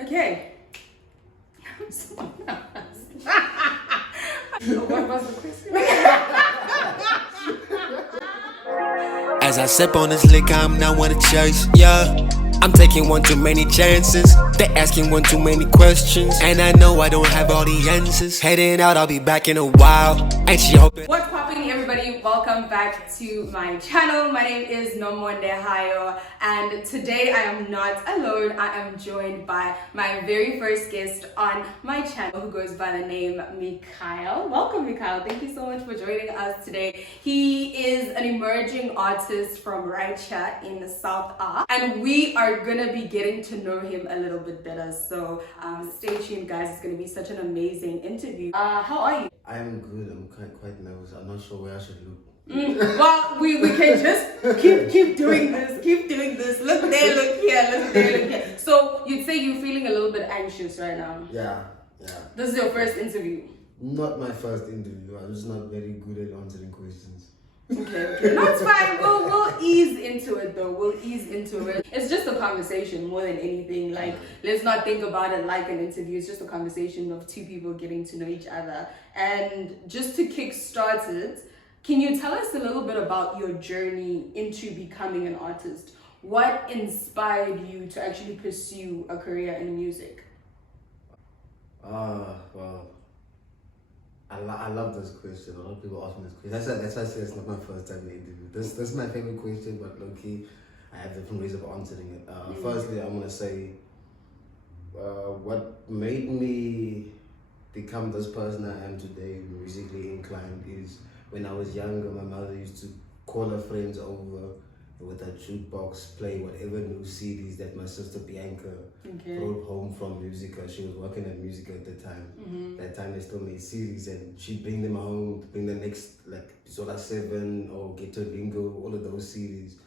Okay. What was the question? As I sip on this liquor, I'm not one to chase, yeah. I'm taking one too many chances. They asking one too many questions, and I know I don't have all the answers. Heading out, I'll be back in a while. And she hoping. What's popping, everybody? Welcome back to my channel. My name is Nomonde Hayo, and today I am not alone. I am joined by my very first guest on my channel, who goes by the name Mechile. Welcome, Mechile. Thank you so much for joining us today. He is an emerging artist from right here in the South Arc, and we are gonna be getting to know him a little bit better. So stay tuned, guys. It's gonna be such an amazing interview. How are you? I'm good. I'm quite nervous. I'm not sure where I should look. Well, we can just keep doing this. Keep doing this. Look there, look here, look there, look here. So you'd say you're feeling a little bit anxious right now. Yeah. This is your first interview. Not my first interview. I'm just not very good at answering questions. Okay. No, it's fine. We'll ease into it though. We'll ease into it. It's just a conversation more than anything. Like, let's not think about it like an interview. It's just a conversation of two people getting to know each other. And just to kick start it, can you tell us a little bit about your journey into becoming an artist? What inspired you to actually pursue a career in music? Well, I love this question. A lot of people ask me this question. That's why I say it's not my first time in the interview. This is my favorite question, but low-key, I have different ways of answering it. Firstly, I'm gonna say what made me become this person I am today, musically inclined, is when I was younger, my mother used to call her friends over with her jukebox, play whatever new CDs that my sister Bianca brought home from Musica. She was working at Musica at the time. That time they still made CDs, and she'd bring them home, bring the next, like Zola 7 or Ghetto Lingo, all of those CDs.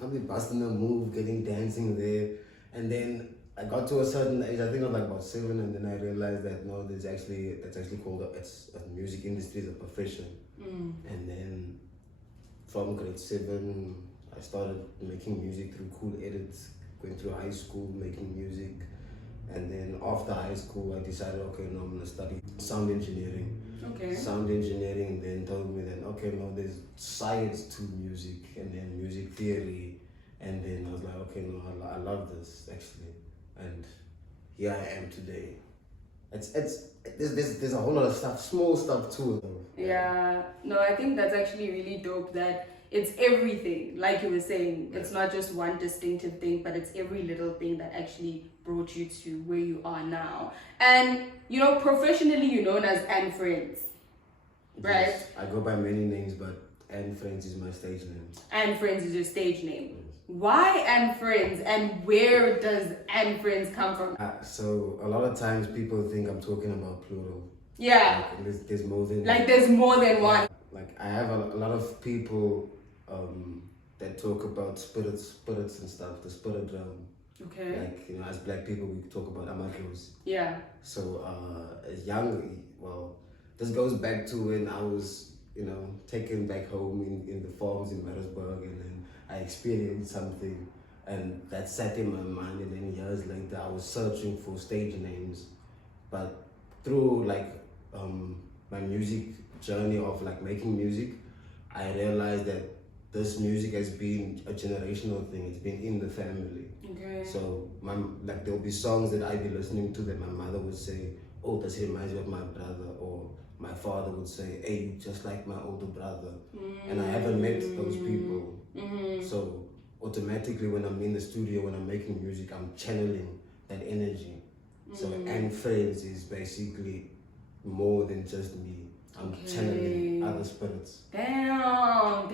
I'd be busting a move, getting dancing there. And then I got to a certain age, I think I was like about 7, and then I realized that no, that's actually called it's a music industry, is a profession. And then from grade 7, I started making music through cool edits, going through high school, making music. And then after high school, I decided, okay, no, I'm gonna study sound engineering. Sound engineering then told me that, okay, no, there's science to music, and then music theory. And then I was like, okay, no, I love this actually. And here I am today. There's a whole lot of stuff, small stuff too. Yeah, no, I think that's actually really dope that it's everything, like you were saying. It's not just one distinctive thing, but it's every little thing that actually brought you to where you are now. And, you know, professionally, you're known as Anne Friends, right? Yes, I go by many names, but Anne Friends is my stage name. Anne Friends is your stage name. Why Anne Friends, and where does Anne Friends come from? So a lot of times people think I'm talking about plural. Yeah. Like, there's more than there's more than one. Like I have a lot of people that talk about spirits and stuff, the spirit realm. Okay. Like, you know, as black people, we talk about amakos. Yeah. So as young, well, this goes back to when I was, you know, taken back home in the farms in Maritzburg, and then I experienced something, and that sat in my mind. And then years later, I was searching for stage names, but through like my music journey of like making music, I realized that this music has been a generational thing. It's been in the family. Okay. So there'll be songs that I'd be listening to that my mother would say, oh, this reminds me of my brother, or my father would say, hey, just like my older brother. And I haven't met those people. So automatically when I'm in the studio, when I'm making music, I'm channeling that energy. So Anne Friends is basically more than just me. I'm channeling other spirits. Damn,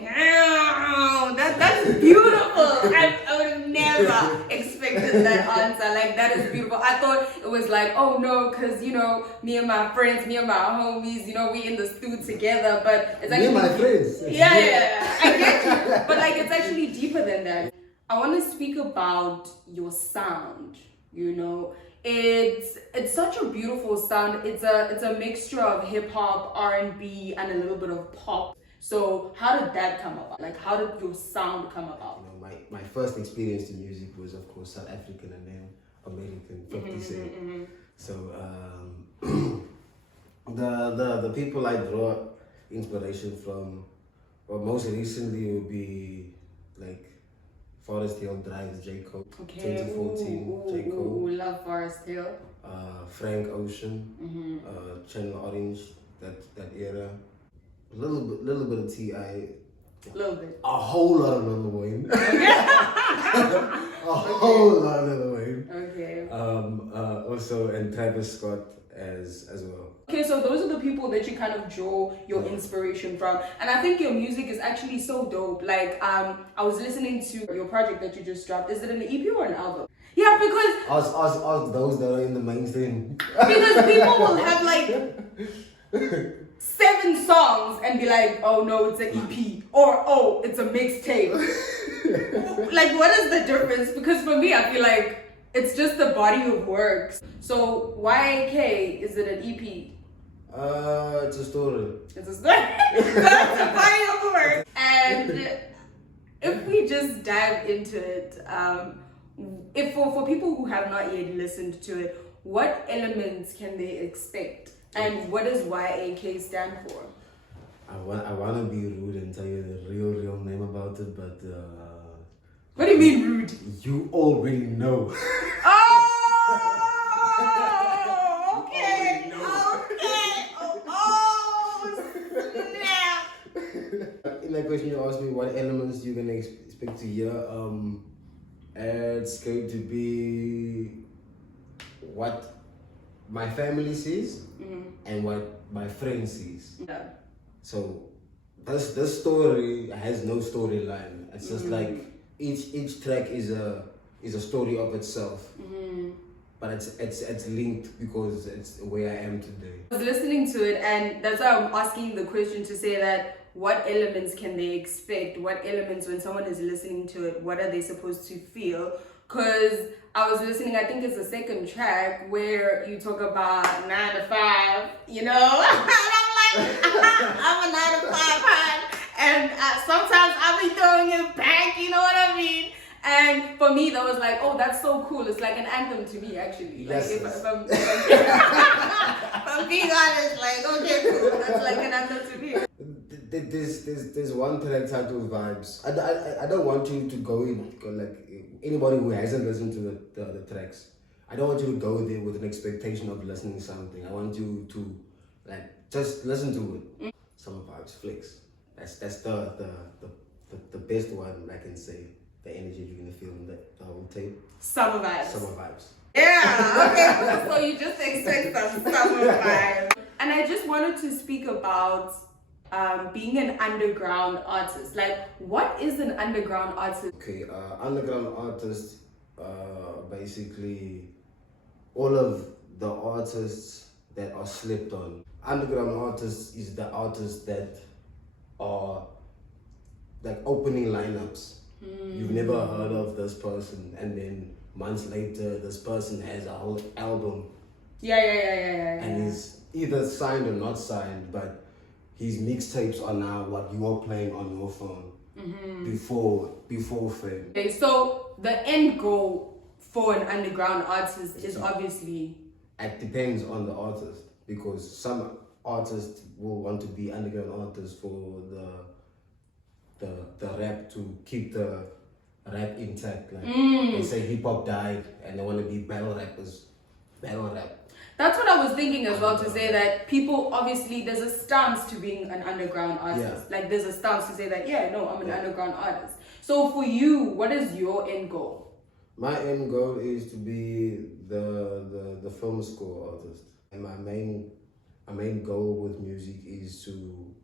that's beautiful. I would have never expected that answer. Like, that is beautiful. I thought it was like, oh no, because, you know, me and my friends, me and my homies, you know, we in the studio together, but it's actually... Me and my friends. Yeah, I get you. But like, it's actually deeper than that. I want to speak about your sound, you know. It's such a beautiful sound. It's a mixture of hip hop, R&B, and a little bit of pop. So how did that come about? Like, how did your sound come about? You know, my first experience in music was, of course, South African, and then American, 50 Cent. So the people I draw inspiration from, well, most recently would be like Forest Hill Drive, J. Cole. Okay. 2014, J. Cole. Love Forest Hill. Frank Ocean, Channel Orange, that era. A little bit of Ti. A little bit. A whole lot of Lil Wayne. A whole lot of Lil Wayne. Okay. Also, and Travis Scott as well. Okay, so those are the people that you kind of draw your inspiration from, and I think your music is actually so dope. Like, I was listening to your project that you just dropped. Is it an EP or an album? Yeah, because Us those that are in the mainstream. because people will have like 7 songs and be like, oh no, it's an EP, or oh, it's a mixtape. Like, what is the difference? Because for me, I feel like it's just the body of work. So YAK, is it an EP? It's a story. It's a story. That's a body of work. And if we just dive into it, if for people who have not yet listened to it, what elements can they expect? And what does YAK stand for? I want to be rude and tell you the real name about it, but What do you mean rude? you already know. Oh, okay. Okay. Oh, snap. In that question, you asked me what elements you're gonna expect to hear. It's going to be what my family sees and what my friend sees. Yeah. So this story has no storyline. It's just like each track is a story of itself. But it's linked because it's where I am today. I was listening to it, and that's why I'm asking the question to say that what elements can they expect? What elements, when someone is listening to it, what are they supposed to feel? Because I was listening, I think it's the second track where you talk about 9 to 5, you know? And I'm like, I'm a 9 to 5 heart. And sometimes I'll be throwing it back, you know what I mean? And for me, that was like, oh, that's so cool. It's like an anthem to me, actually. Like, Yes, if yes. I'm being honest, like, okay, cool. That's like an anthem to me. There's one track titled Vibes. I don't want you to go like anybody who hasn't listened to the tracks. I don't want you to go there with an expectation of listening to something. I want you to like just listen to it. Summer Vibes Flex. That's the best one I can say. The energy you're gonna feel in the whole tape. Summer vibes. Summer Vibes. Yeah, okay, cool. So you just expect some summer vibes. And I just wanted to speak about being an underground artist. Like, what is an underground artist? Okay, underground artist, basically all of the artists that are slept on. Underground artist is the artists that are like opening lineups. You've never heard of this person, and then months later, this person has a whole album. Yeah. And he's either signed or not signed, but his mixtapes are now what you are playing on your phone before fame. Okay, so the end goal for an underground artist is obviously... It depends on the artist, because some artists will want to be underground artists for the rap, to keep the rap intact. Like they say hip hop died and they want to be battle rappers. Battle rap. That's what I was thinking as well, to say that people, obviously, there's a stance to being an underground artist. Yeah. Like, there's a stance to say that, yeah, no, I'm an underground artist. So for you, what is your end goal? My end goal is to be the film score artist. And my main goal with music is to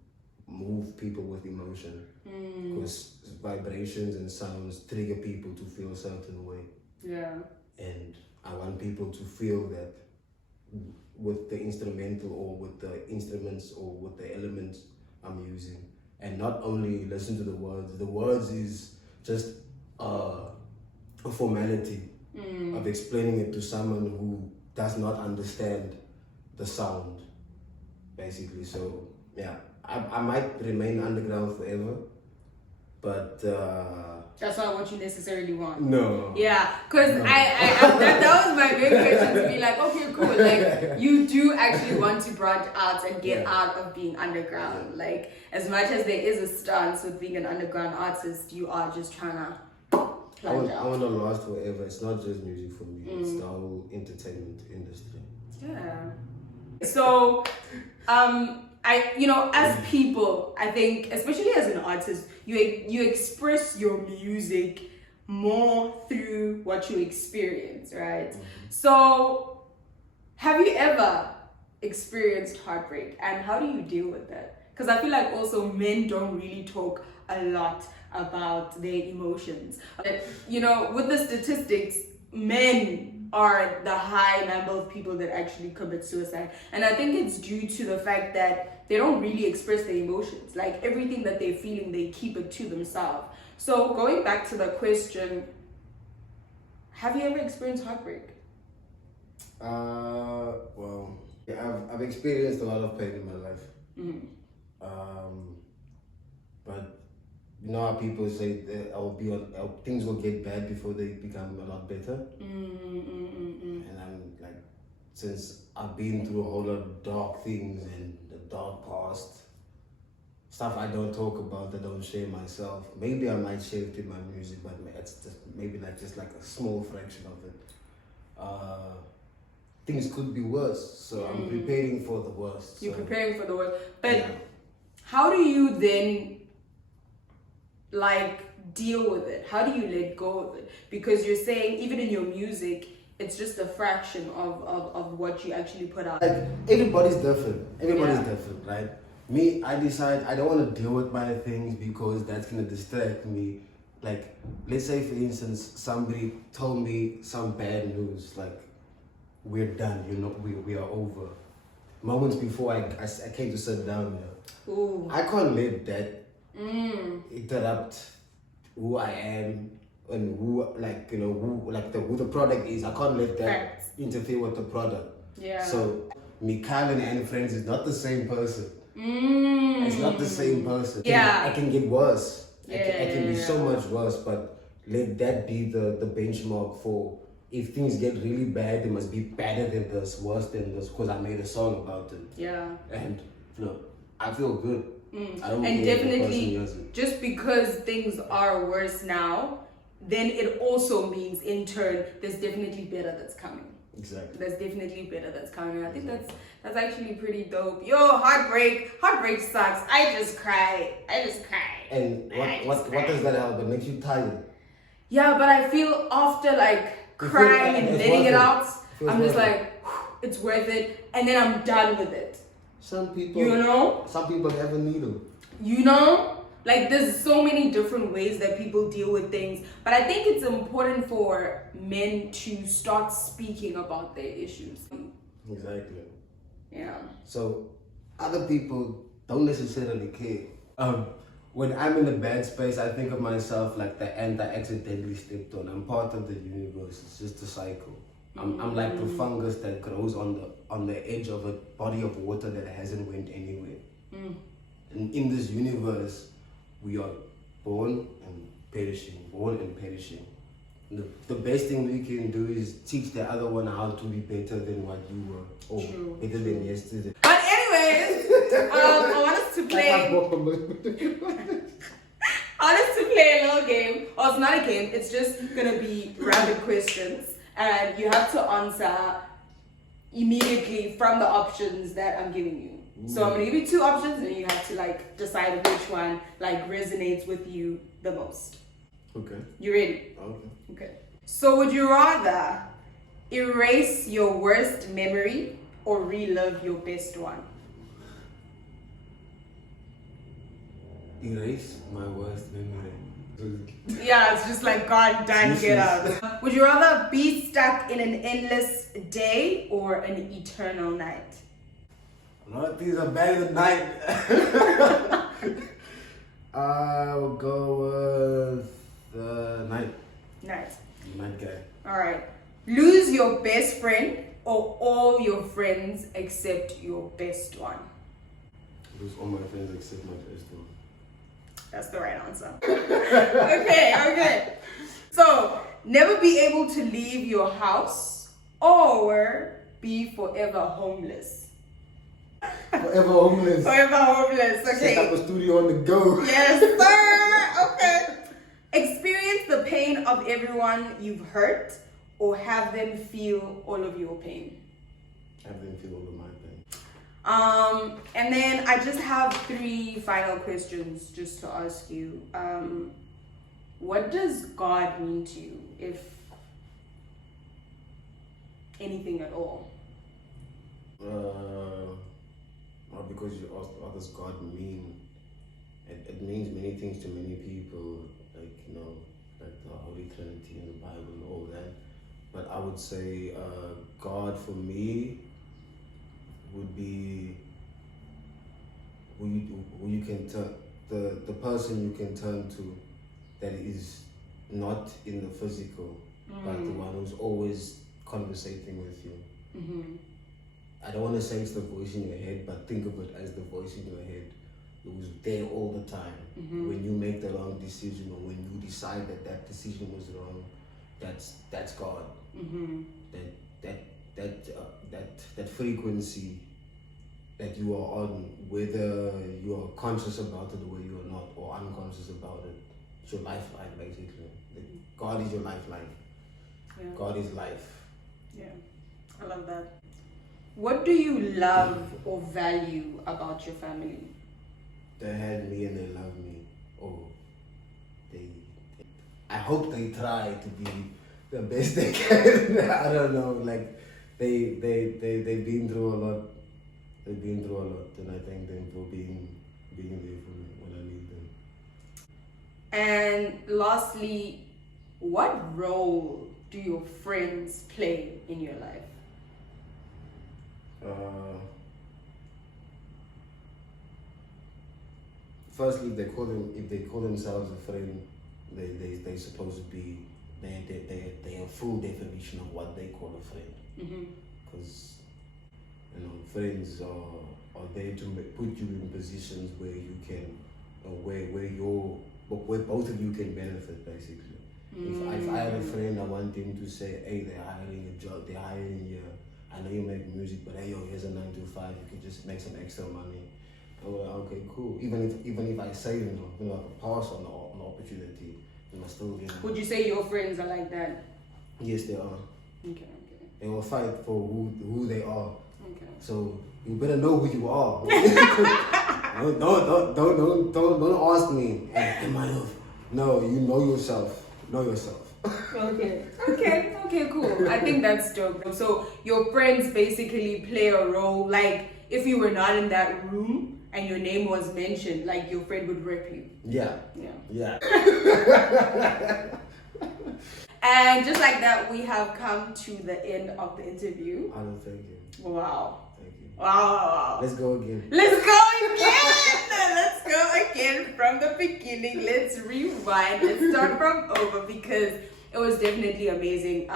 move people with emotion. Because vibrations and sounds trigger people to feel a certain way. Yeah. And I want people to feel that with the instrumental, or with the instruments, or with the elements I'm using. And not only listen to the words. The words is just a formality of explaining it to someone who does not understand the sound, basically. So yeah, I might remain underground forever, but That's not what you necessarily want. No. Yeah, because No. that was my big question, to be like, okay, cool. Like, you do actually want to branch out and get out of being underground. Like, as much as there is a stance with being an underground artist, you are just trying to I want to last forever. It's not just music for me. It's the whole entertainment industry. Yeah. So, as people, I think, especially as an artist, you express your music more through what you experience, right? So, have you ever experienced heartbreak, and how do you deal with that? Because I feel like also men don't really talk a lot about their emotions. With the statistics, men are the high number of people that actually commit suicide. And I think it's due to the fact that they don't really express their emotions. Like, everything that they're feeling, they keep it to themselves. So going back to the question, have you ever experienced heartbreak? Well, yeah, I've experienced a lot of pain in my life. But you know how people say that things will get bad before they become a lot better. And I'm like, since I've been through a whole lot of dark things and the dark past, stuff I don't talk about, I don't share myself. Maybe I might share it in my music, but it's just maybe just like a small fraction of it. Things could be worse, so I'm preparing for the worst. You're preparing for the worst, but how do you then deal with it? How do you let go of it? Because you're saying even in your music, it's just a fraction of what you actually put out. Like, everybody's different. Everybody's different, right? Me, I decide I don't want to deal with my things because that's gonna distract me. Like, let's say for instance, somebody told me some bad news, like, we're done, we are over. Moments before I came to sit down here. Ooh. I can't let that interrupt who I am and who the product is. I can't let that interfere with the product. Yeah. So Mechile and Friends is not the same person. It's not the same person. Yeah. I can get worse. Yeah, I can be so much worse, but let that be the benchmark for if things get really bad, it must be better than this, worse than this, because I made a song about it. Yeah. And I feel good. I don't And care definitely, if the person hears it. just because things are worse now, then it also means in turn there's definitely better that's coming. Exactly. There's definitely better that's coming. I think that's actually pretty dope. Yo, heartbreak sucks. I just cry. And what does that help? It makes you tired. Yeah, but I feel after crying and letting it out, I'm just like, it's worth it, and then I'm done with it. Some people, some people have a needle. There's so many different ways that people deal with things, but I think it's important for men to start speaking about their issues. Exactly. Yeah. So other people don't necessarily care. When I'm in a bad space, I think of myself like the ant I accidentally stepped on. I'm part of the universe. It's just a cycle. I'm like the fungus that grows on the edge of a body of water that hasn't went anywhere. And in this universe, we are born and perishing. The best thing we can do is teach the other one how to be better than what you were, or better than yesterday. But anyways, I want us to play. I want us to play a little game. Oh, it's not a game. It's just gonna be rapid questions, and you have to answer immediately from the options that I'm giving you. So I'm gonna give you two options, and you have to decide which one resonates with you the most. Okay. You ready? Okay. So would you rather erase your worst memory or relive your best one? Erase my worst memory. Yeah, it's just God, done, get out. Would you rather be stuck in an endless day or an eternal night? A lot of things are better than night. I'll go with night. Night. Night guy. All right. Lose your best friend or all your friends except your best one? Lose all my friends except my best one. That's the right answer. Okay. So, never be able to leave your house or be forever homeless. Forever homeless. Forever homeless, okay. Set up a studio on the go. Yes, sir. Okay. Experience the pain of everyone you've hurt or have them feel all of your pain. Have them feel all of my pain. And then I just have 3 final questions just to ask you. What does God mean to you, if anything at all? Well, because you asked what does God mean? It means many things to many people, like, you know, like the Holy Trinity in the Bible and all that. But I would say God for me would be who you can turn, the person you can turn to that is not in the physical, but the one who's always conversating with you. Mm-hmm. I don't want to say it's the voice in your head, but think of it as the voice in your head who's there all the time. Mm-hmm. When you make the wrong decision or when you decide that decision was wrong, that's God. Mm-hmm. That frequency that you are on, whether you are conscious about it or whether you are not, or unconscious about it, it's your lifeline basically. God is your lifeline. Yeah. God is life. Yeah, I love that. What do you love or value about your family? They had me and they love me. Oh, I hope they try to be the best they can. I don't know, like they've been through a lot. They've been through a lot, and I thank them for being there for me when I need them. And lastly, what role do your friends play in your life? Firstly, if they call themselves a friend, they supposed to be they are full definition of what they call a friend. Because you know, friends are there to put you in positions where you can, where both of you can benefit basically. If I have a friend, I want them to say, hey, they're hiring a job, they're hiring you. I know you make music, but hey, yo, here's a 9 to 5. You can just make some extra money. Oh, okay, cool. Even if I say, you know, I can pass on the opportunity, you know, still, you know. Would you say your friends are like that? Yes, they are. Okay. They will fight for who they are. Okay. So you better know who you are. Don't ask me. Am I off? No, you know yourself. Know yourself. Okay, cool. I think that's dope. So your friends basically play a role, like if you were not in that room and your name was mentioned, like your friend would rep you. Yeah. And just like that, we have come to the end of the interview. I don't thank you. Wow. Thank you. Wow. Let's go again. Let's go again from the beginning. Let's rewind. Let's start from over because it was definitely amazing.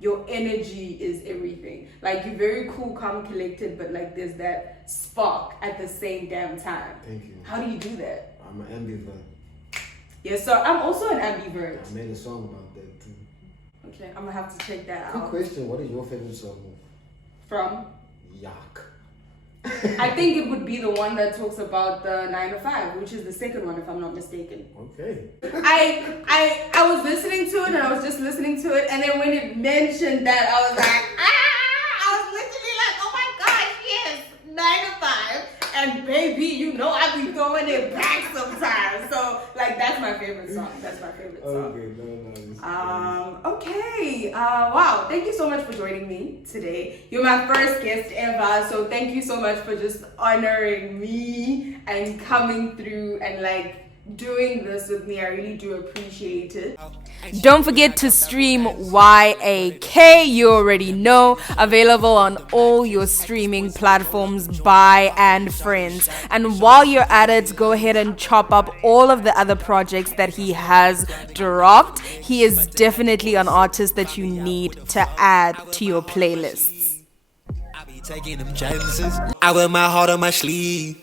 Your energy is everything. Like, you're very cool, calm, collected, but like there's that spark at the same damn time. Thank you. How do you do that? I'm an ambivert. Yes, so I'm also an ambivert. I made a song about that too. Okay, I'm gonna have to check that Good out. question. What is your favorite song? From? Yuck. I think it would be the one that talks about the 9 to 5, which is the second one, if I'm not mistaken. Okay. I was listening to it and I was just listening to it, and then when it mentioned that, I was like, I was literally like, oh my gosh, yes, 9 to 5. And baby, you know I be throwing it back sometimes. So like that's my favorite song. Okay, no. Okay. Wow. Thank you so much for joining me today. You're my first guest ever, so thank you so much for just honoring me and coming through and like doing this with me. I really do appreciate it. Don't forget to stream YAK, you already know, available on all your streaming platforms by and friends. And while you're at it, go ahead and chop up all of the other projects that he has dropped. He is definitely an artist that you need to add to your playlists. I be taking them chances. I wear my heart on my sleeve.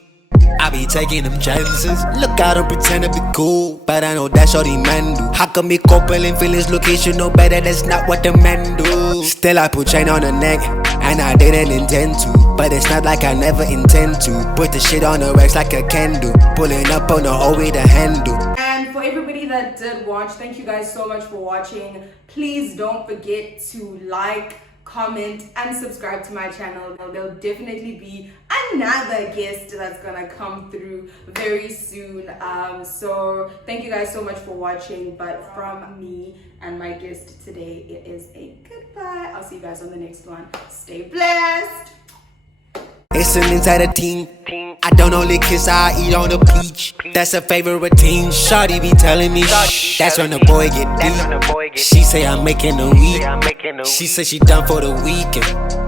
I be taking them chances. Look, I don't pretend to be cool, but I know that's all the man do. How come me couple and feelings location no better? That's not what the men do. Still I put chain on the neck, and I didn't intend to. But it's not like I never intend to. Put the shit on the wax like a candle. Pulling up on the whole way to handle. And for everybody that did watch, thank you guys so much for watching. Please don't forget to like, comment, and subscribe to my channel. There'll definitely be another guest that's gonna come through very soon. So thank you guys so much for watching. But from me and my guest today, it is a goodbye. I'll see you guys on the next one. Stay blessed. It's an insider team. I don't only kiss, I eat on the beach. That's a favorite routine. Shawty be telling me shh. That's when the boy get deep. She say I'm making a week. She say she done for the weekend.